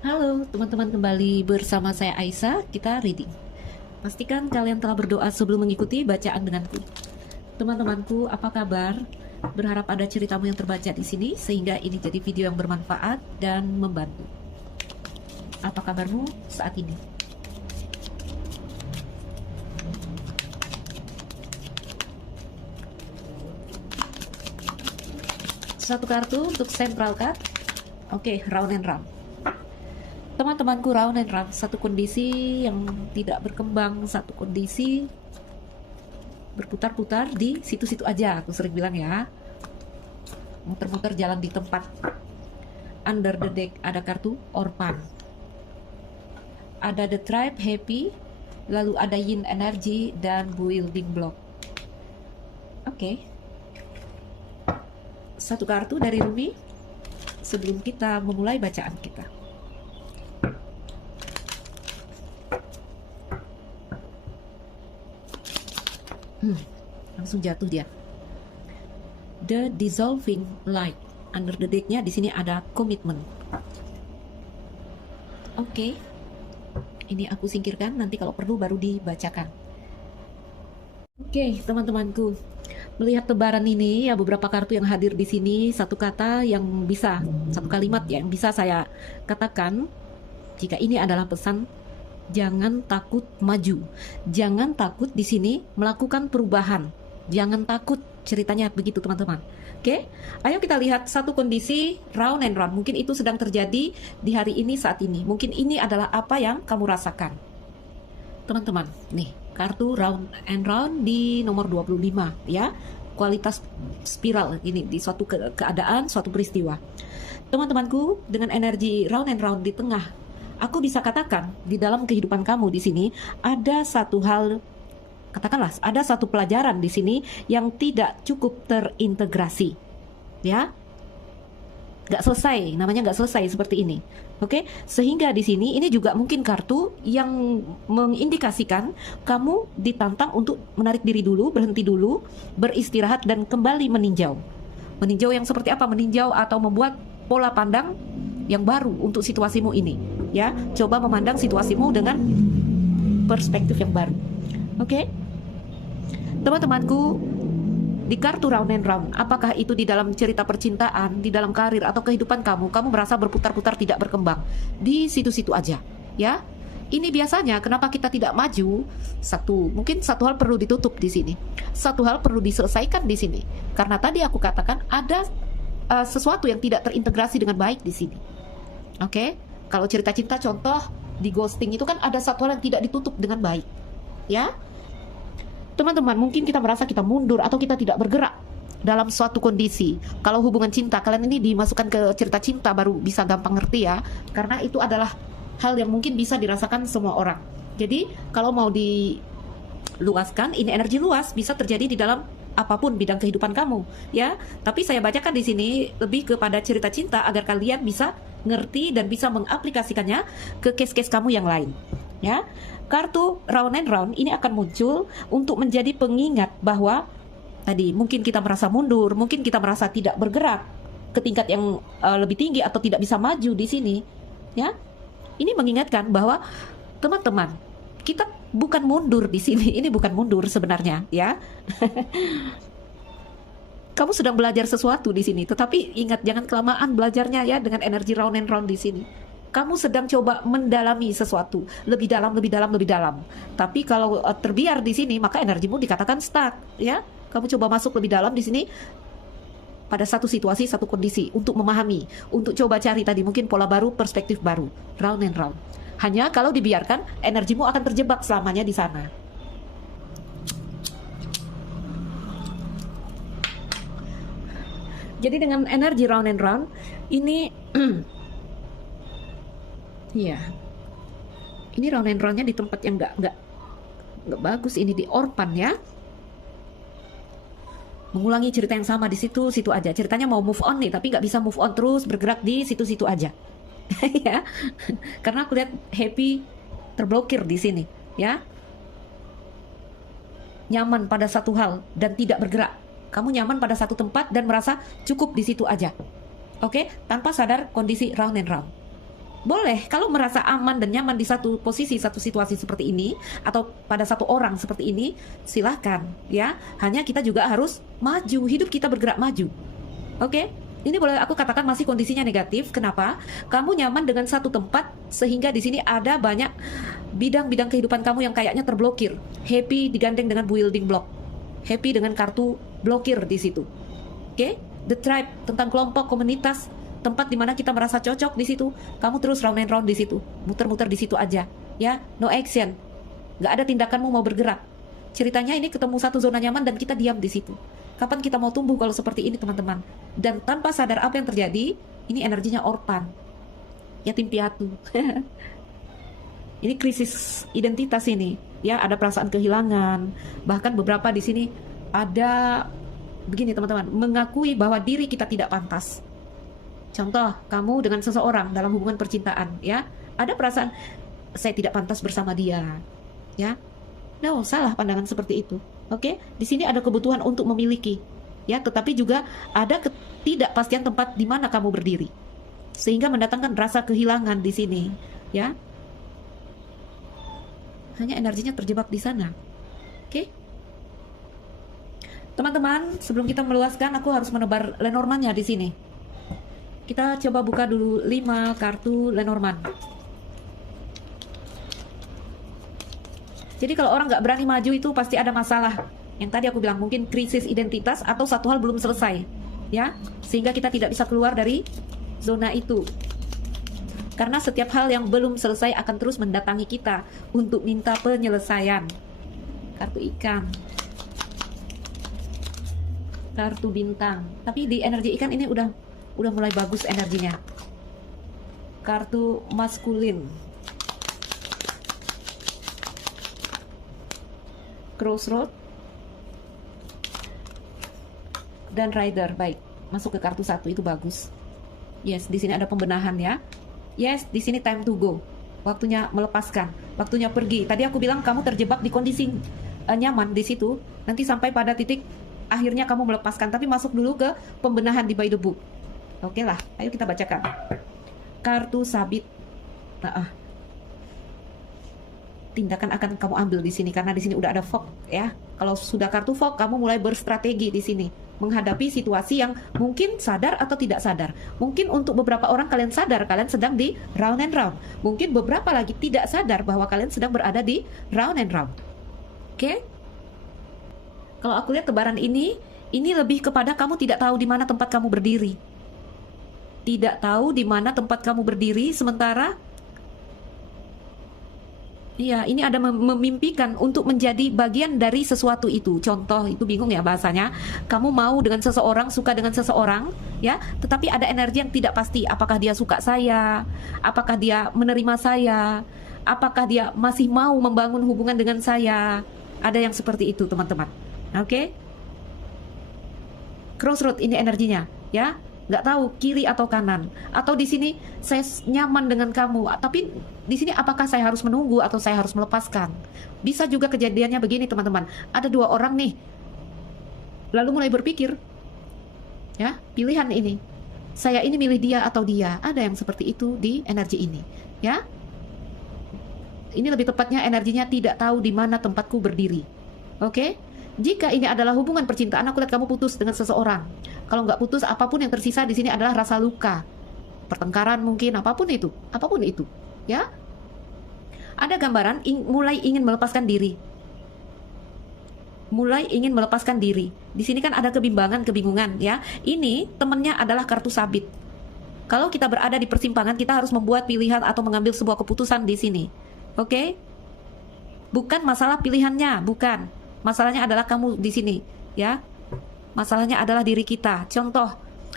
Halo teman-teman, kembali bersama saya Aisyah, kita reading. Pastikan kalian telah berdoa sebelum mengikuti bacaan denganku. Teman-temanku, apa kabar? Berharap ada ceritamu yang terbaca di sini sehingga ini jadi video yang bermanfaat dan membantu. Apa kabarmu saat ini? Satu kartu untuk central card. Oke, round and round. Teman-temanku, round and round, satu kondisi yang tidak berkembang, satu kondisi berputar-putar di situ-situ aja, aku sering bilang ya, muter-muter jalan di tempat. Under the deck ada kartu Orphan, ada the tribe happy, lalu ada yin energy dan building block. Oke. Satu kartu dari Rumi sebelum kita memulai bacaan kita. Langsung jatuh dia. The dissolving light. Under the deck-nya di sini ada komitmen. Oke. Ini aku singkirkan, nanti kalau perlu baru dibacakan. Oke, teman-temanku. Melihat tebaran ini, ya beberapa kartu yang hadir di sini, satu kata yang bisa, satu kalimat yang bisa saya katakan, jika ini adalah pesan, jangan takut maju. Jangan takut di sini melakukan perubahan. Jangan takut, ceritanya begitu teman-teman. Oke, ayo kita lihat satu kondisi round and round. Mungkin itu sedang terjadi di hari ini saat ini. Mungkin ini adalah apa yang kamu rasakan. Teman-teman, nih, kartu round and round di nomor 25 ya. Kualitas spiral ini di suatu keadaan, suatu peristiwa. Teman-temanku, dengan energi round and round di tengah, aku bisa katakan di dalam kehidupan kamu di sini ada satu hal, katakanlah ada satu pelajaran di sini yang tidak cukup terintegrasi, ya, nggak selesai, namanya nggak selesai seperti ini. Oke, sehingga di sini ini juga mungkin kartu yang mengindikasikan kamu ditantang untuk menarik diri dulu, berhenti dulu, beristirahat dan kembali meninjau. Meninjau yang seperti apa? Meninjau atau membuat pola pandang yang baru untuk situasimu ini. Ya, coba memandang situasimu dengan perspektif yang baru. Oke? Teman-temanku, di kartu round and round, apakah itu di dalam cerita percintaan, di dalam karir atau kehidupan kamu merasa berputar-putar tidak berkembang di situ-situ aja, ya? Ini biasanya kenapa kita tidak maju? Mungkin satu hal perlu ditutup di sini. Satu hal perlu diselesaikan di sini. Karena tadi aku katakan ada sesuatu yang tidak terintegrasi dengan baik di sini. Oke? Kalau cerita cinta, contoh di ghosting itu kan ada satu hal yang tidak ditutup dengan baik, ya. Teman-teman, mungkin kita merasa kita mundur atau kita tidak bergerak dalam suatu kondisi. Kalau hubungan cinta, kalian ini dimasukkan ke cerita cinta baru bisa gampang ngerti ya, karena itu adalah hal yang mungkin bisa dirasakan semua orang. Jadi kalau mau diluaskan, ini energi luas bisa terjadi di dalam apapun bidang kehidupan kamu, ya. Tapi saya bacakan di sini lebih kepada cerita cinta agar kalian bisa ngerti dan bisa mengaplikasikannya ke case-case kamu yang lain, ya. Kartu round and round ini akan muncul untuk menjadi pengingat bahwa tadi mungkin kita merasa mundur, mungkin kita merasa tidak bergerak ke tingkat yang lebih tinggi atau tidak bisa maju di sini, ya. Ini mengingatkan bahwa teman-teman, kita bukan mundur di sini. Ini bukan mundur sebenarnya, ya. Kamu sedang belajar sesuatu di sini, tetapi ingat jangan kelamaan belajarnya ya dengan energi round and round di sini. Kamu sedang coba mendalami sesuatu lebih dalam, lebih dalam, lebih dalam. Tapi kalau terbiar di sini, maka energimu dikatakan stuck, ya. Kamu coba masuk lebih dalam di sini pada satu situasi, satu kondisi untuk memahami, untuk coba cari tadi mungkin pola baru, perspektif baru, round and round. Hanya kalau dibiarkan, energimu akan terjebak selamanya di sana. Jadi dengan energi round and round ini ya, ini round and roundnya di tempat yang nggak bagus. Ini di Orphan ya, mengulangi cerita yang sama di situ aja. Ceritanya mau move on nih, tapi nggak bisa move on terus bergerak di situ aja, ya. Karena aku lihat happy terblokir di sini, ya. Nyaman pada satu hal dan tidak bergerak. Kamu nyaman pada satu tempat dan merasa cukup di situ aja. Oke, tanpa sadar kondisi round and round. Boleh, kalau merasa aman dan nyaman di satu posisi, satu situasi seperti ini, atau pada satu orang seperti ini, silahkan ya. Hanya kita juga harus maju, hidup kita bergerak maju. Oke? Ini boleh aku katakan masih kondisinya negatif. Kenapa? Kamu nyaman dengan satu tempat sehingga di sini ada banyak bidang-bidang kehidupan kamu yang kayaknya terblokir. Happy digandeng dengan building block. Happy dengan kartu blokir di situ. Oke? The tribe, tentang kelompok, komunitas, tempat di mana kita merasa cocok di situ. Kamu terus round and round di situ, muter-muter di situ aja, ya. No action, nggak ada tindakanmu mau bergerak. Ceritanya ini ketemu satu zona nyaman dan kita diam di situ. Kapan kita mau tumbuh kalau seperti ini, teman-teman? Dan tanpa sadar apa yang terjadi, ini energinya orpan, yatim piatu. Ini krisis identitas ini, ya. Ada perasaan kehilangan. Bahkan beberapa di sini ada begini, teman-teman, mengakui bahwa diri kita tidak pantas. Contoh, kamu dengan seseorang dalam hubungan percintaan, ya, ada perasaan saya tidak pantas bersama dia, ya. No, salah pandangan seperti itu. Oke, di sini ada kebutuhan untuk memiliki, ya, tetapi juga ada ketidakpastian tempat di mana kamu berdiri, sehingga mendatangkan rasa kehilangan di sini, ya. Hanya energinya terjebak di sana. Oke, teman-teman, sebelum kita meluaskan, aku harus menebar Lenormand-nya di sini. Kita coba buka dulu 5 kartu Lenormand. Jadi kalau orang nggak berani maju itu pasti ada masalah. Yang tadi aku bilang mungkin krisis identitas atau satu hal belum selesai, ya, sehingga kita tidak bisa keluar dari zona itu. Karena setiap hal yang belum selesai akan terus mendatangi kita untuk minta penyelesaian. Kartu ikan, kartu bintang. Tapi di energi ikan ini udah mulai bagus energinya. Kartu maskulin, crossroad, dan rider. Baik, masuk ke kartu 1 itu bagus. Yes, di sini ada pembenahan, ya. Yes, di sini time to go. Waktunya melepaskan, waktunya pergi. Tadi aku bilang kamu terjebak di kondisi nyaman di situ. Nanti sampai pada titik akhirnya kamu melepaskan, tapi masuk dulu ke pembenahan di by the book. Oke lah, ayo kita bacakan. Kartu sabit. Tindakan akan kamu ambil di sini karena di sini udah ada fog, ya. Kalau sudah kartu fog, kamu mulai berstrategi di sini menghadapi situasi yang mungkin sadar atau tidak sadar. Mungkin untuk beberapa orang kalian sadar kalian sedang di round and round. Mungkin beberapa lagi tidak sadar bahwa kalian sedang berada di round and round. Oke? Kalau aku lihat tebaran ini lebih kepada kamu tidak tahu di mana tempat kamu berdiri. Tidak tahu di mana tempat kamu berdiri, sementara iya, ini ada memimpikan untuk menjadi bagian dari sesuatu itu. Contoh, itu bingung ya bahasanya. Kamu mau dengan seseorang, suka dengan seseorang, ya, tetapi ada energi yang tidak pasti. Apakah dia suka saya? Apakah dia menerima saya? Apakah dia masih mau membangun hubungan dengan saya? Ada yang seperti itu, teman-teman. Oke? Crossroad ini energinya, ya. Nggak tahu kiri atau kanan, atau di sini saya nyaman dengan kamu, tapi di sini apakah saya harus menunggu atau saya harus melepaskan? Bisa juga kejadiannya begini, teman-teman. Ada 2 orang nih, lalu mulai berpikir, ya, pilihan ini, saya ini milih dia atau dia. Ada yang seperti itu di energi ini, ya. Ini lebih tepatnya energinya tidak tahu di mana tempatku berdiri. Oke? Jika ini adalah hubungan percintaan, aku lihat kamu putus dengan seseorang. Kalau nggak putus, apapun yang tersisa di sini adalah rasa luka, pertengkaran mungkin, apapun itu, ya. Ada gambaran mulai ingin melepaskan diri, Di sini kan ada kebingungan, ya. Ini temennya adalah kartu sabit. Kalau kita berada di persimpangan, kita harus membuat pilihan atau mengambil sebuah keputusan di sini. Oke? Bukan masalah pilihannya, bukan. Masalahnya adalah kamu di sini, ya. Masalahnya adalah diri kita. Contoh,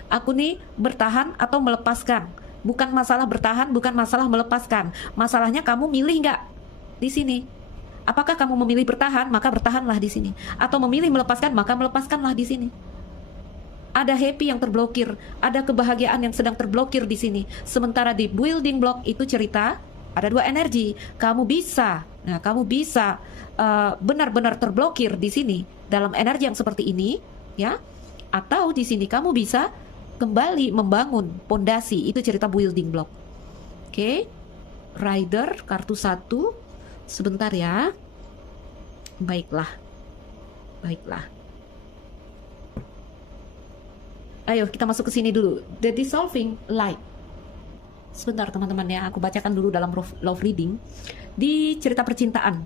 aku nih bertahan atau melepaskan. Bukan masalah bertahan, bukan masalah melepaskan. Masalahnya kamu milih nggak di sini. Apakah kamu memilih bertahan, maka bertahanlah di sini. Atau memilih melepaskan, maka melepaskanlah di sini. Ada happy yang terblokir, ada kebahagiaan yang sedang terblokir di sini. Sementara di building block itu cerita, ada 2 energi. Kamu bisa benar-benar terblokir di sini dalam energi yang seperti ini, ya. Atau di sini kamu bisa kembali membangun pondasi, itu cerita building block. Oke. Rider kartu 1. Sebentar ya. Baiklah. Ayo kita masuk ke sini dulu. The Dissolving Light. Sebentar teman-teman ya, aku bacakan dulu dalam love reading di cerita percintaan.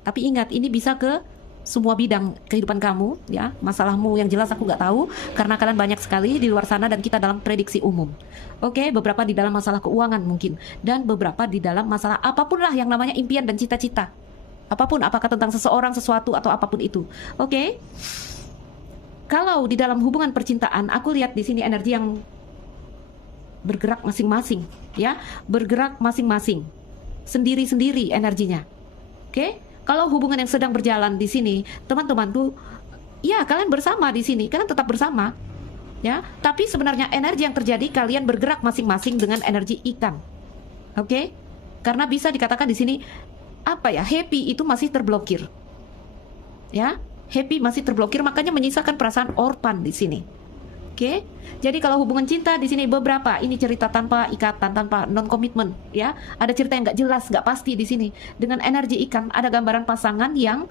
Tapi ingat, ini bisa ke semua bidang kehidupan kamu ya. Masalahmu yang jelas aku nggak tahu, karena kalian banyak sekali di luar sana dan kita dalam prediksi umum. Oke, beberapa di dalam masalah keuangan mungkin, dan beberapa di dalam masalah apapun lah yang namanya impian dan cita-cita. Apapun, apakah tentang seseorang, sesuatu, atau apapun itu. Oke. Kalau di dalam hubungan percintaan, aku lihat di sini energi yang bergerak masing-masing, ya, bergerak masing-masing, sendiri-sendiri energinya. Oke, kalau hubungan yang sedang berjalan di sini, teman-teman tuh, ya kalian bersama di sini, kalian tetap bersama, ya. Tapi sebenarnya energi yang terjadi, kalian bergerak masing-masing dengan energi ikan. Oke, karena bisa dikatakan di sini, apa ya, happy itu masih terblokir, ya. Happy masih terblokir, makanya menyisakan perasaan orphan di sini. Oke, jadi kalau hubungan cinta di sini beberapa, ini cerita tanpa ikatan, tanpa non komitmen, ya. Ada cerita yang nggak jelas, nggak pasti di sini. Dengan energi ikan, ada gambaran pasangan yang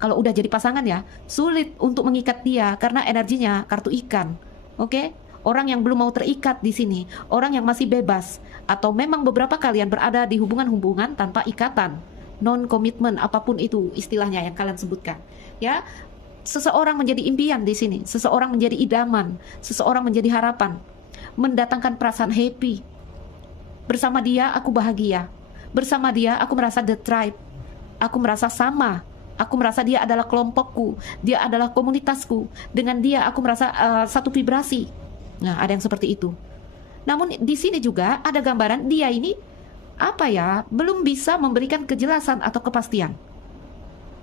kalau udah jadi pasangan ya, sulit untuk mengikat dia karena energinya kartu ikan. Oke, orang yang belum mau terikat di sini, orang yang masih bebas, atau memang beberapa kalian berada di hubungan-hubungan tanpa ikatan, non komitmen, apapun itu istilahnya yang kalian sebutkan, ya. Seseorang menjadi impian di sini, seseorang menjadi idaman, seseorang menjadi harapan, mendatangkan perasaan happy. Bersama dia aku bahagia, bersama dia aku merasa the tribe, aku merasa sama, aku merasa dia adalah kelompokku, dia adalah komunitasku, dengan dia aku merasa satu vibrasi. Nah, ada yang seperti itu. Namun di sini juga ada gambaran dia ini apa ya, belum bisa memberikan kejelasan atau kepastian.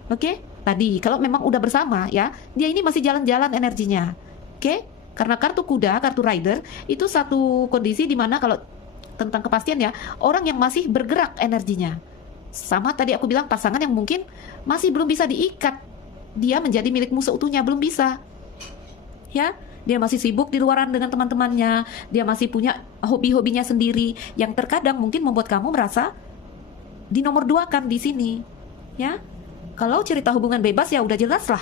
Oke, tadi kalau memang udah bersama ya, dia ini masih jalan-jalan energinya. Oke, karena kartu kuda, kartu rider itu satu kondisi di mana kalau tentang kepastian ya, orang yang masih bergerak energinya. Sama tadi aku bilang pasangan yang mungkin masih belum bisa diikat, dia menjadi milikmu seutuhnya, belum bisa. Ya, dia masih sibuk di luaran dengan teman-temannya, dia masih punya hobi-hobinya sendiri yang terkadang mungkin membuat kamu merasa dinomor dua kan di sini. Ya. Kalau cerita hubungan bebas ya udah jelas lah.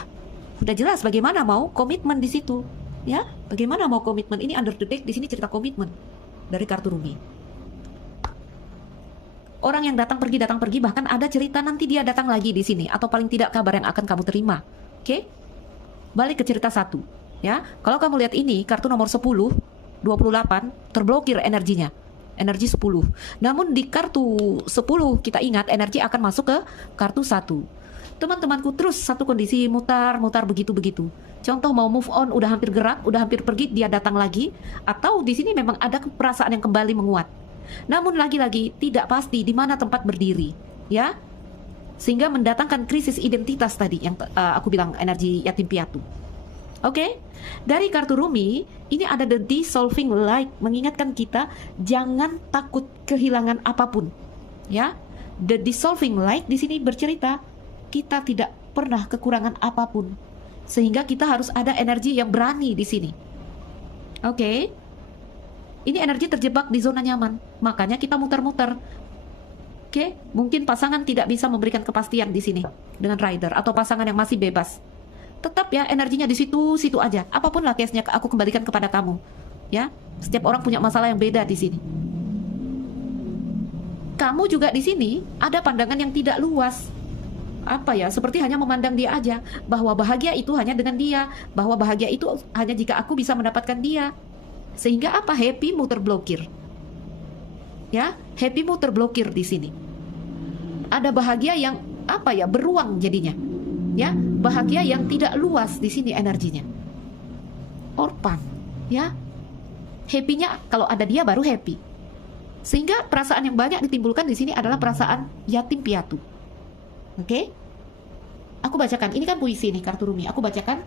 Udah jelas bagaimana mau komitmen di situ. Ya, bagaimana mau komitmen. Ini under the deck di sini cerita komitmen dari kartu Rumi. Orang yang datang pergi, bahkan ada cerita nanti dia datang lagi di sini, atau paling tidak kabar yang akan kamu terima. Oke? Balik ke cerita 1, ya. Kalau kamu lihat ini kartu nomor 10, 28 terblokir energinya. Energi 10. Namun di kartu 10 kita ingat energi akan masuk ke kartu 1. Teman-temanku terus satu kondisi mutar-mutar begitu-begitu. Contoh mau move on, udah hampir gerak, udah hampir pergi, dia datang lagi. Atau di sini memang ada perasaan yang kembali menguat. Namun lagi-lagi tidak pasti di mana tempat berdiri, ya. Sehingga mendatangkan krisis identitas tadi yang aku bilang energi yatim piatu. Oke, dari kartu Rumi ini ada the dissolving light, mengingatkan kita jangan takut kehilangan apapun, ya. The dissolving light di sini bercerita kita tidak pernah kekurangan apapun, sehingga kita harus ada energi yang berani di sini. Oke, ini energi terjebak di zona nyaman, makanya kita muter-muter. Oke, mungkin pasangan tidak bisa memberikan kepastian di sini dengan rider, atau pasangan yang masih bebas. Tetap ya energinya di situ-situ aja. Apapun lah case-nya aku kembalikan kepada kamu. Ya, setiap orang punya masalah yang beda di sini. Kamu juga di sini ada pandangan yang tidak luas. Apa ya, seperti hanya memandang dia aja, bahwa bahagia itu hanya dengan dia, bahwa bahagia itu hanya jika aku bisa mendapatkan dia. Sehingga apa, happy-mu terblokir. Ya, happy-mu terblokir di sini. Ada bahagia yang apa ya, beruang jadinya. Ya, bahagia yang tidak luas di sini energinya. Orphan, ya. Happy-nya kalau ada dia baru happy. Sehingga perasaan yang banyak ditimbulkan di sini adalah perasaan yatim piatu. Oke, aku bacakan. Ini kan puisi nih kartu Rumi. Aku bacakan.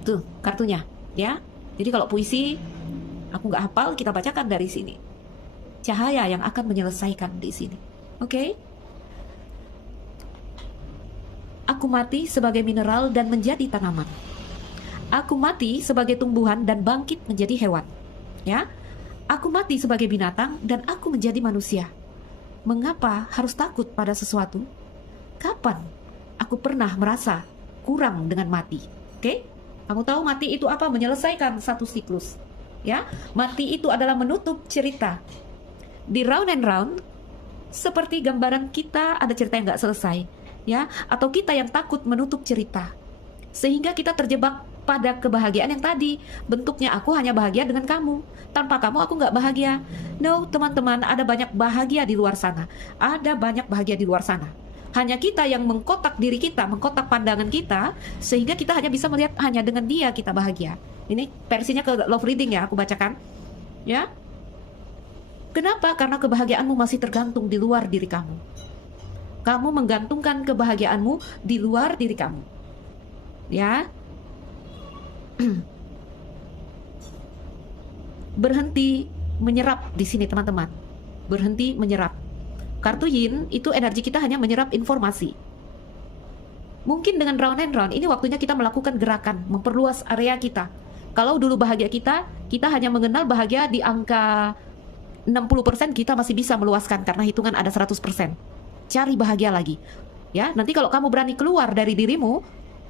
Tuh kartunya, ya. Jadi kalau puisi aku nggak hafal, kita bacakan dari sini. Cahaya yang akan menyelesaikan di sini. Oke. Aku mati sebagai mineral dan menjadi tanaman. Aku mati sebagai tumbuhan dan bangkit menjadi hewan. Ya, aku mati sebagai binatang dan aku menjadi manusia. Mengapa harus takut pada sesuatu? Kapan aku pernah merasa kurang dengan mati? Oke? Kamu tahu mati itu apa? Menyelesaikan satu siklus. Ya, mati itu adalah menutup cerita. Di round and round, seperti gambaran kita ada cerita yang nggak selesai, ya, atau kita yang takut menutup cerita, sehingga kita terjebak pada kebahagiaan yang tadi. Bentuknya aku hanya bahagia dengan kamu. Tanpa kamu aku nggak bahagia. No, teman-teman, ada banyak bahagia di luar sana. Ada banyak bahagia di luar sana. Hanya kita yang mengkotak diri kita, mengkotak pandangan kita, sehingga kita hanya bisa melihat hanya dengan dia kita bahagia. Ini versinya ke love reading ya, aku bacakan. Ya. Kenapa? Karena kebahagiaanmu masih tergantung di luar diri kamu. Kamu menggantungkan kebahagiaanmu di luar diri kamu. Ya. Berhenti menyerap di sini, teman-teman. Berhenti menyerap. Kartu Yin itu energi kita hanya menyerap informasi. Mungkin dengan round and round ini waktunya kita melakukan gerakan, memperluas area kita. Kalau dulu bahagia kita hanya mengenal bahagia di angka 60%, kita masih bisa meluaskan karena hitungan ada 100%. Cari bahagia lagi. Ya, nanti kalau kamu berani keluar dari dirimu,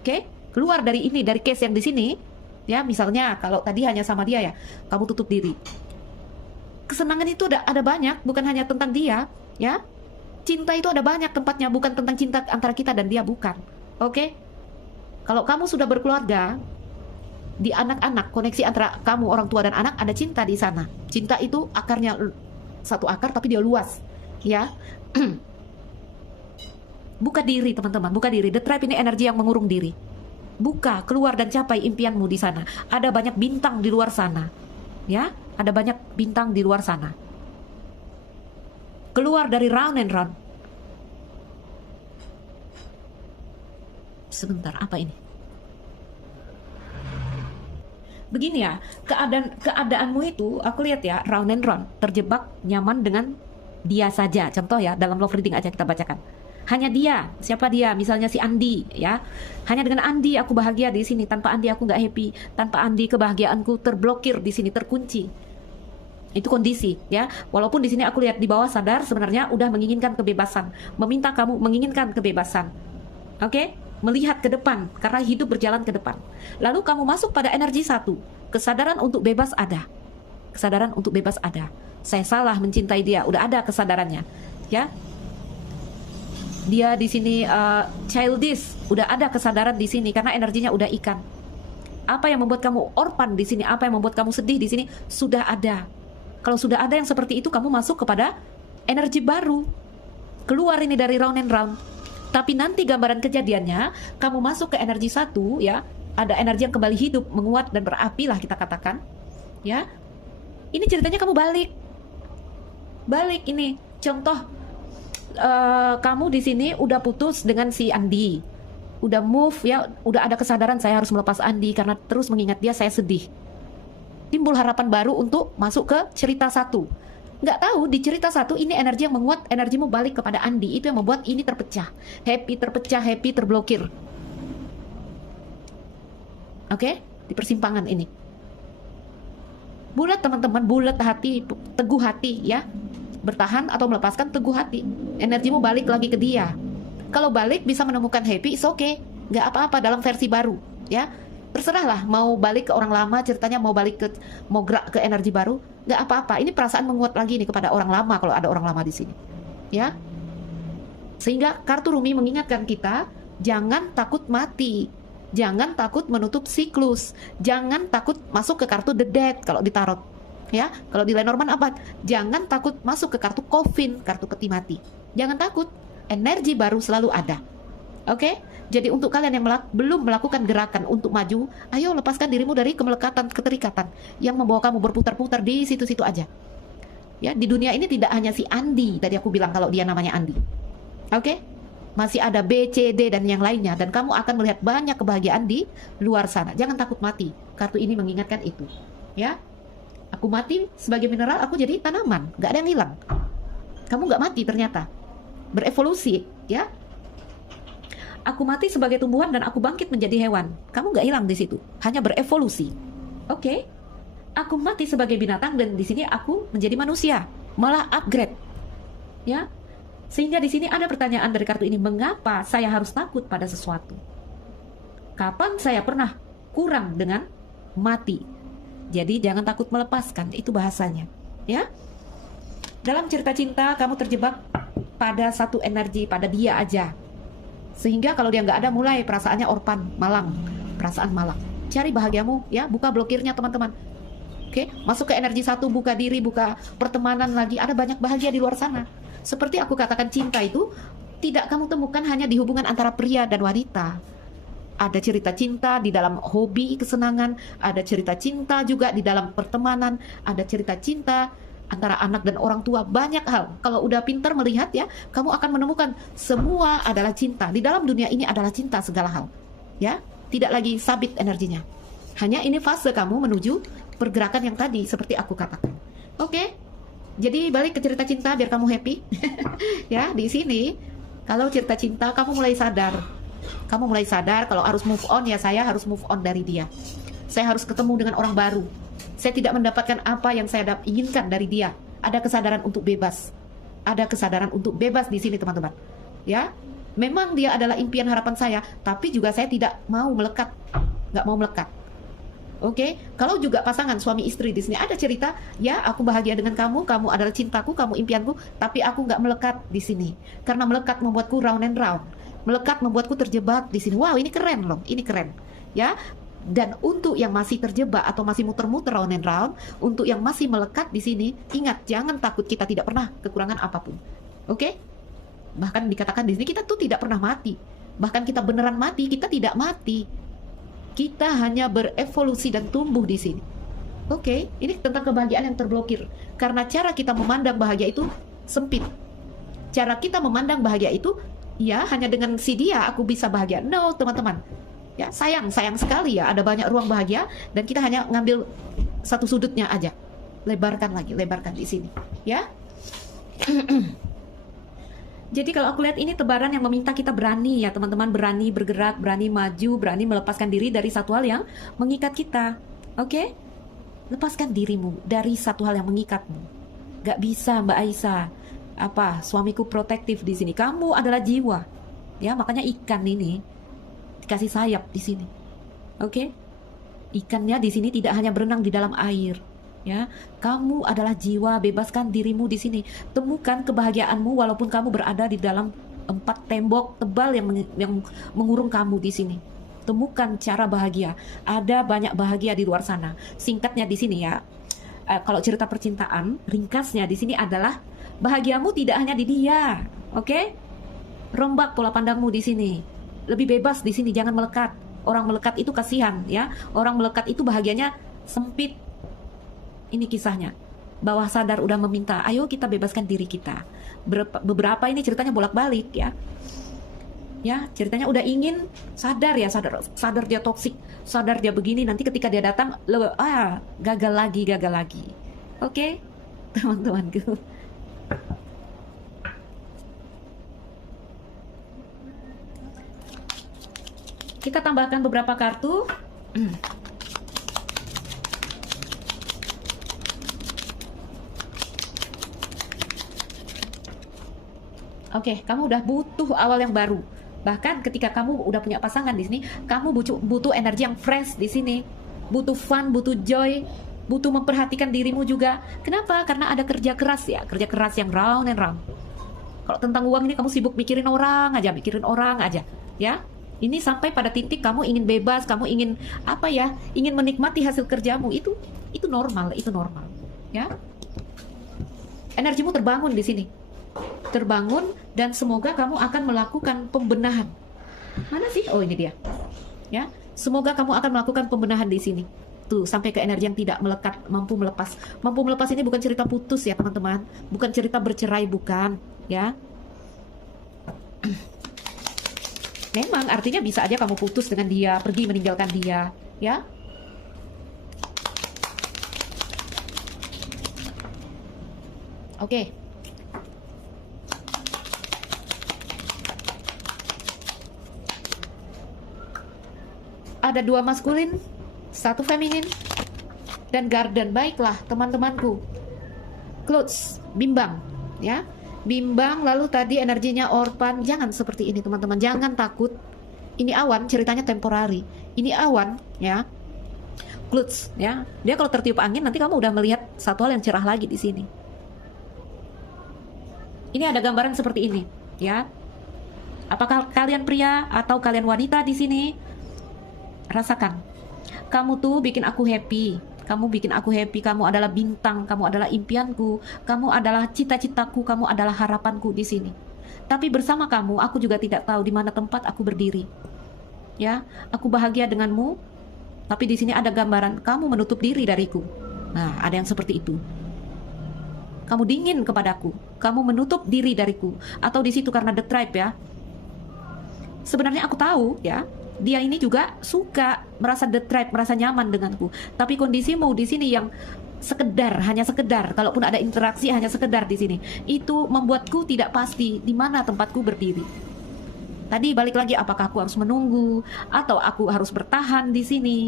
oke? Keluar dari ini, dari case yang di sini, ya, misalnya kalau tadi hanya sama dia ya, kamu tutup diri. Kesenangan itu ada banyak, bukan hanya tentang dia, ya. Cinta itu ada banyak tempatnya, bukan tentang cinta antara kita dan dia, bukan. Oke? Kalau kamu sudah berkeluarga, di anak-anak, koneksi antara kamu orang tua dan anak, ada cinta di sana. Cinta itu akarnya satu akar tapi dia luas, ya. Buka diri, teman-teman, buka diri. The Tribe ini energi yang mengurung diri. Buka, keluar dan capai impianmu di sana. Ada banyak bintang di luar sana. Ya, ada banyak bintang di luar sana. Keluar dari round and round. Sebentar, apa ini? Begini ya, keadaanmu itu, aku lihat ya, round and round, terjebak nyaman dengan dia saja. Contoh ya, dalam love reading aja kita bacakan. Hanya dia, siapa dia? Misalnya si Andi, ya. Hanya dengan Andi aku bahagia di sini. Tanpa Andi aku nggak happy. Tanpa Andi kebahagiaanku terblokir di sini, terkunci. Itu kondisi, ya. Walaupun di sini aku lihat di bawah sadar sebenarnya udah menginginkan kebebasan, meminta kamu menginginkan kebebasan. Oke? Melihat ke depan karena hidup berjalan ke depan. Lalu kamu masuk pada energi satu. Kesadaran untuk bebas ada. Kesadaran untuk bebas ada. Saya salah mencintai dia, udah ada kesadarannya, ya. Dia di sini childish, udah ada kesadaran di sini karena energinya udah ikan. Apa yang membuat kamu orphan di sini, apa yang membuat kamu sedih di sini sudah ada. Kalau sudah ada yang seperti itu, kamu masuk kepada energi baru. Keluar ini dari round and round. Tapi nanti gambaran kejadiannya, kamu masuk ke energi satu, ya. Ada energi yang kembali hidup, menguat dan berapi lah kita katakan, ya. Ini ceritanya kamu balik ini. Contoh. Kamu di sini udah putus dengan si Andi, udah move ya, udah ada kesadaran saya harus melepas Andi karena terus mengingat dia saya sedih. Timbul harapan baru untuk masuk ke cerita satu. Nggak tahu di cerita satu ini energi yang menguat, energimu balik kepada Andi, itu yang membuat ini terpecah, happy terblokir. Oke? Di persimpangan ini. Bulat teman-teman, bulat hati, teguh hati ya. Bertahan atau melepaskan, teguh hati. Energimu balik lagi ke dia. Kalau balik bisa menemukan happy, it's okay. Nggak apa-apa dalam versi baru, ya. Terserahlah mau balik ke orang lama, ceritanya mau gerak ke energi baru, nggak apa-apa. Ini perasaan menguat lagi nih kepada orang lama kalau ada orang lama di sini, ya. Sehingga kartu Rumi mengingatkan kita, jangan takut mati, jangan takut menutup siklus, jangan takut masuk ke kartu The Dead kalau di tarot. Ya, kalau di Lenormand apa? Jangan takut masuk ke kartu coffin, kartu peti mati. Jangan takut, energi baru selalu ada. Oke? Jadi untuk kalian yang belum melakukan gerakan untuk maju, ayo lepaskan dirimu dari kemelekatan, keterikatan yang membawa kamu berputar-putar di situ-situ aja. Ya, di dunia ini tidak hanya si Andi, tadi aku bilang kalau dia namanya Andi. Oke? Masih ada B, C, D dan yang lainnya, dan kamu akan melihat banyak kebahagiaan di luar sana. Jangan takut mati. Kartu ini mengingatkan itu. Ya? Aku mati sebagai mineral, aku jadi tanaman, nggak ada yang hilang. Kamu nggak mati ternyata, berevolusi, ya. Aku mati sebagai tumbuhan dan aku bangkit menjadi hewan. Kamu nggak hilang di situ, hanya berevolusi. Oke. Aku mati sebagai binatang dan di sini aku menjadi manusia, malah upgrade. Ya. Sehingga di sini ada pertanyaan dari kartu ini, mengapa saya harus takut pada sesuatu? Kapan saya pernah kurang dengan mati? Jadi jangan takut melepaskan, itu bahasanya. Ya. Dalam cerita cinta kamu terjebak pada satu energi, pada dia aja. Sehingga kalau dia nggak ada, mulai perasaannya orpan, malang, perasaan malang. Cari bahagiamu, ya, buka blokirnya teman-teman. Oke, masuk ke energi satu, buka diri, buka pertemanan lagi. Ada banyak bahagia di luar sana. Seperti aku katakan, cinta itu tidak kamu temukan hanya di hubungan antara pria dan wanita. Ada cerita cinta di dalam hobi, kesenangan. Ada cerita cinta juga di dalam pertemanan. Ada cerita cinta antara anak dan orang tua. Banyak hal. Kalau udah pintar melihat ya, kamu akan menemukan semua adalah cinta. Di dalam dunia ini adalah cinta segala hal. Ya, tidak lagi sabit energinya. Hanya ini fase kamu menuju pergerakan yang tadi seperti aku katakan. Oke. Jadi balik ke cerita cinta biar kamu happy. Ya, di sini kalau cerita cinta kamu mulai sadar. Kamu mulai sadar kalau harus move on, ya saya harus move on dari dia. Saya harus ketemu dengan orang baru. Saya tidak mendapatkan apa yang saya inginkan dari dia. Ada kesadaran untuk bebas. Ada kesadaran untuk bebas di sini teman-teman. Ya. Memang dia adalah impian harapan saya, tapi juga saya tidak mau melekat. Nggak mau melekat. Oke, kalau juga pasangan suami istri di sini ada cerita, ya aku bahagia dengan kamu, kamu adalah cintaku, kamu impianku, tapi aku nggak melekat di sini, karena melekat membuatku round and round, melekat membuatku terjebak di sini. Wow, ini keren loh, ini keren, ya. Dan untuk yang masih terjebak atau masih muter-muter round and round, untuk yang masih melekat di sini, ingat jangan takut, kita tidak pernah kekurangan apapun, oke? Bahkan dikatakan di sini kita tuh tidak pernah mati, bahkan kita beneran mati, kita tidak mati. Kita hanya berevolusi dan tumbuh di sini. Oke, ini tentang kebahagiaan yang terblokir. Karena cara kita memandang bahagia itu sempit. Cara kita memandang bahagia itu, ya hanya dengan si dia aku bisa bahagia. No, teman-teman. Ya, sayang sekali ya ada banyak ruang bahagia dan kita hanya ngambil satu sudutnya aja. Lebarkan lagi, lebarkan di sini. Ya. Jadi kalau aku lihat ini tebaran yang meminta kita berani ya teman-teman, berani bergerak, berani maju, berani melepaskan diri dari satu hal yang mengikat kita. Oke? Lepaskan dirimu dari satu hal yang mengikatmu. Gak bisa Mbak Aisyah. Apa? Suamiku protektif di sini. Kamu adalah jiwa. Ya, makanya ikan ini dikasih sayap di sini. Oke? Ikannya di sini tidak hanya berenang di dalam air. Ya, kamu adalah jiwa, bebaskan dirimu di sini. Temukan kebahagiaanmu walaupun kamu berada di dalam 4 tembok tebal yang mengurung kamu di sini. Temukan cara bahagia. Ada banyak bahagia di luar sana. Singkatnya di sini ya. Kalau cerita percintaan, ringkasnya di sini adalah bahagiamu tidak hanya di dia. Oke? Rombak pola pandangmu di sini. Lebih bebas di sini, jangan melekat. Orang melekat itu kasihan ya. Orang melekat itu bahagianya sempit. Ini kisahnya. Bawah sadar udah meminta, ayo kita bebaskan diri kita. Beberapa ini ceritanya bolak-balik ya. Ya, ceritanya udah ingin sadar ya, sadar dia toksik, sadar dia begini, nanti ketika dia datang gagal lagi. Oke? Teman-temanku. Kita tambahkan beberapa kartu. Oke, kamu udah butuh awal yang baru. Bahkan ketika kamu udah punya pasangan di sini, kamu butuh energi yang fresh di sini. Butuh fun, butuh joy, butuh memperhatikan dirimu juga. Kenapa? Karena ada kerja keras ya, kerja keras yang round and round. Kalau tentang uang ini kamu sibuk mikirin orang aja, ya. Ini sampai pada titik kamu ingin bebas, kamu ingin apa ya? Ingin menikmati hasil kerjamu. Itu normal, ya. Energimu terbangun di sini. Terbangun dan semoga kamu akan melakukan pembenahan. Mana sih? Oh, ini dia. Ya, semoga kamu akan melakukan pembenahan di sini. Tuh, sampai ke energi yang tidak melekat, mampu melepas. Mampu melepas ini bukan cerita putus ya, teman-teman. Bukan cerita bercerai, bukan, ya. Memang artinya bisa aja kamu putus dengan dia, pergi meninggalkan dia, ya. Oke. Ada 2 maskulin, 1 feminin. dan garden. Baiklah teman-temanku, clothes, bimbang, ya, bimbang. Lalu tadi energinya orpan. Jangan seperti ini teman-teman, jangan takut. Ini awan, ceritanya temporari. Ini awan, ya, clothes, ya. Dia kalau tertiup angin nanti kamu udah melihat satu hal yang cerah lagi di sini. Ini ada gambaran seperti ini, ya. Apakah kalian pria atau kalian wanita di sini? Rasakan. Kamu tuh bikin aku happy. Kamu bikin aku happy. Kamu adalah bintang. Kamu adalah impianku. Kamu adalah cita-citaku. Kamu adalah harapanku di sini. Tapi bersama kamu, aku juga tidak tahu di mana tempat aku berdiri. Ya, aku bahagia denganmu. Tapi di sini ada gambaran kamu menutup diri dariku. Nah, ada yang seperti itu. Kamu dingin kepadaku. Kamu menutup diri dariku. Atau di situ karena the tribe, ya. Sebenarnya aku tahu, ya, dia ini juga suka merasa the tribe, merasa nyaman denganku. Tapi kondisimu di sini yang sekedar, hanya sekedar, kalaupun ada interaksi hanya sekedar di sini, itu membuatku tidak pasti di mana tempatku berdiri. Tadi balik lagi, apakah aku harus menunggu atau aku harus bertahan di sini?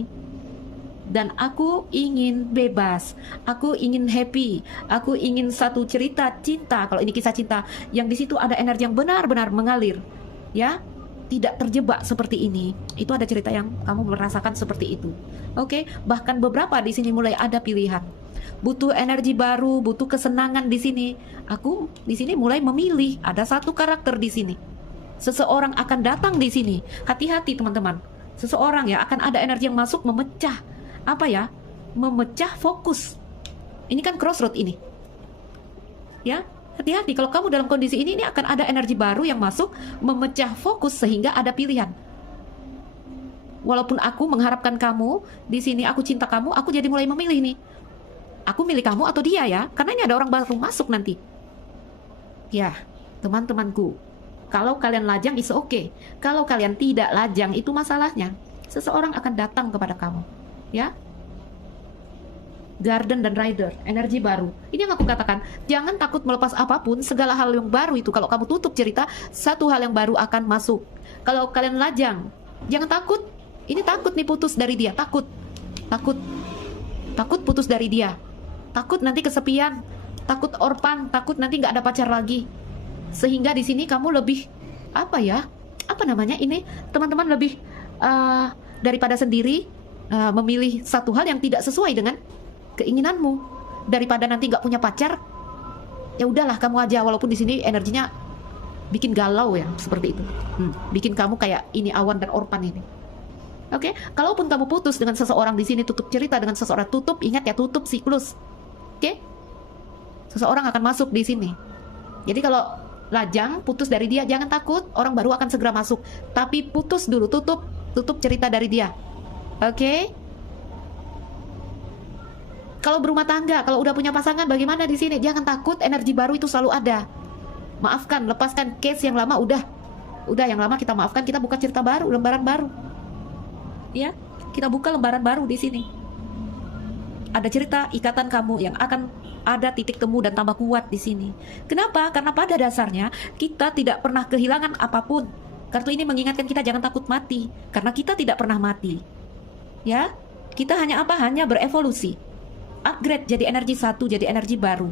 Dan aku ingin bebas, aku ingin happy, aku ingin satu cerita cinta. Kalau ini kisah cinta, yang di situ ada energi yang benar-benar mengalir, ya. Tidak terjebak seperti ini. Itu ada cerita yang kamu merasakan seperti itu. Oke, bahkan beberapa di sini mulai ada pilihan. Butuh energi baru, butuh kesenangan di sini. Aku di sini mulai memilih. Ada satu karakter di sini. Seseorang akan datang di sini. Hati-hati teman-teman. Seseorang, ya, akan ada energi yang masuk memecah. Apa ya? Memecah fokus. Ini kan crossroad ini. Ya. Hati-hati, kalau kamu dalam kondisi ini akan ada energi baru yang masuk memecah fokus sehingga ada pilihan. Walaupun aku mengharapkan kamu di sini, aku cinta kamu, aku jadi mulai memilih nih. Aku milih kamu atau dia, ya, karena ini ada orang baru masuk nanti. Ya, teman-temanku, kalau kalian lajang is okay. Kalau kalian tidak lajang itu masalahnya. Seseorang akan datang kepada kamu, ya. Garden dan rider, energi baru. Ini yang aku katakan, jangan takut melepas apapun. Segala hal yang baru itu, kalau kamu tutup cerita, satu hal yang baru akan masuk. Kalau kalian lajang, jangan takut. Ini takut nih putus dari dia, takut putus dari dia, takut nanti kesepian, takut orpan, takut nanti nggak ada pacar lagi. Sehingga di sini kamu lebih apa namanya ini, teman-teman, lebih daripada sendiri memilih satu hal yang tidak sesuai dengan keinginanmu, daripada nanti nggak punya pacar, ya udahlah kamu aja. Walaupun di sini energinya bikin galau, ya, seperti itu, bikin kamu kayak ini awan dan orpan ini. Oke, kalaupun kamu putus dengan seseorang di sini, tutup cerita dengan seseorang, tutup, ingat ya, tutup siklus. Oke, seseorang akan masuk di sini. Jadi kalau lajang putus dari dia, jangan takut, orang baru akan segera masuk. Tapi putus dulu, tutup cerita dari dia. Oke. Kalau berumah tangga, kalau udah punya pasangan, bagaimana di sini? Jangan takut, energi baru itu selalu ada. Maafkan, lepaskan case yang lama, udah yang lama kita maafkan, kita buka cerita baru, lembaran baru. Ya, kita buka lembaran baru di sini. Ada cerita ikatan kamu yang akan ada titik temu dan tambah kuat di sini. Kenapa? Karena pada dasarnya kita tidak pernah kehilangan apapun. Kartu ini mengingatkan kita jangan takut mati, karena kita tidak pernah mati. Ya, kita hanya apa? Hanya berevolusi. Upgrade jadi energi satu, jadi energi baru.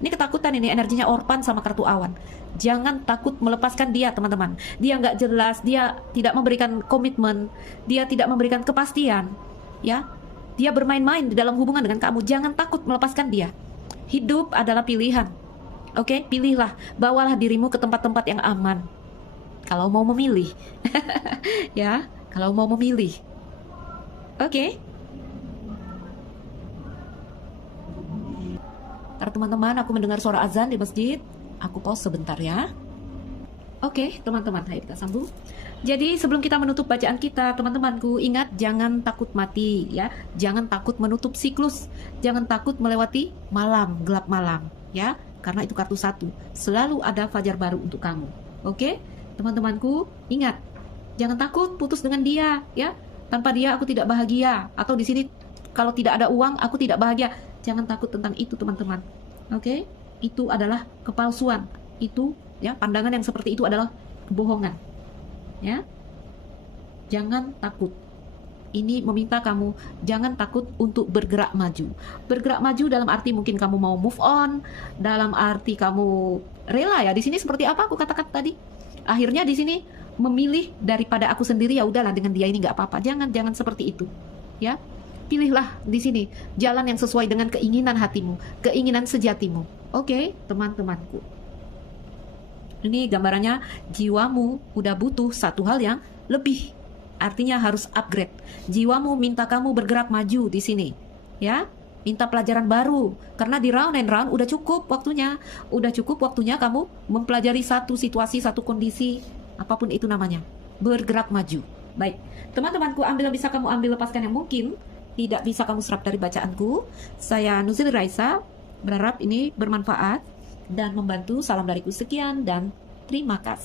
Ini ketakutan, ini energinya orpan sama kartu awan. Jangan takut melepaskan dia, teman-teman. Dia nggak jelas, dia tidak memberikan komitmen, dia tidak memberikan kepastian, ya. Dia bermain-main di dalam hubungan dengan kamu. Jangan takut melepaskan dia. Hidup adalah pilihan. Oke, pilihlah, bawalah dirimu ke tempat-tempat yang aman. Kalau mau memilih, ya, kalau mau memilih. Oke. Karena teman-teman, aku mendengar suara azan di masjid. Aku pause sebentar, ya. Oke, teman-teman, ayo kita sambung. Jadi sebelum kita menutup bacaan kita, teman-temanku, ingat jangan takut mati, ya. Jangan takut menutup siklus. Jangan takut melewati malam, gelap malam, ya. Karena itu kartu satu. Selalu ada fajar baru untuk kamu. Oke, teman-temanku, ingat, jangan takut putus dengan dia, ya. Tanpa dia aku tidak bahagia. Atau di sini kalau tidak ada uang aku tidak bahagia. Jangan takut tentang itu, teman-teman. Oke, itu adalah kepalsuan. Itu, ya, pandangan yang seperti itu adalah kebohongan. Ya, jangan takut. ini meminta kamu jangan takut untuk bergerak maju. Bergerak maju dalam arti mungkin kamu mau move on, dalam arti kamu rela ya. Di sini seperti apa aku katakan tadi? Akhirnya di sini memilih daripada aku sendiri, ya udahlah dengan dia ini nggak apa-apa. Jangan seperti itu, ya. Pilihlah di sini jalan yang sesuai dengan keinginan hatimu, keinginan sejatimu. Oke, teman-temanku. Ini gambarannya jiwamu udah butuh satu hal yang lebih. Artinya harus upgrade. Jiwamu minta kamu bergerak maju di sini, ya. Minta pelajaran baru karena di round and round udah cukup waktunya. Udah cukup waktunya kamu mempelajari satu situasi, satu kondisi, apapun itu namanya. Bergerak maju. Baik, teman-temanku, ambil yang bisa kamu ambil, lepaskan yang mungkin tidak bisa kamu serap dari bacaanku. Saya Nuzil Raisa, berharap ini bermanfaat dan membantu. Salam dariku sekian dan terima kasih.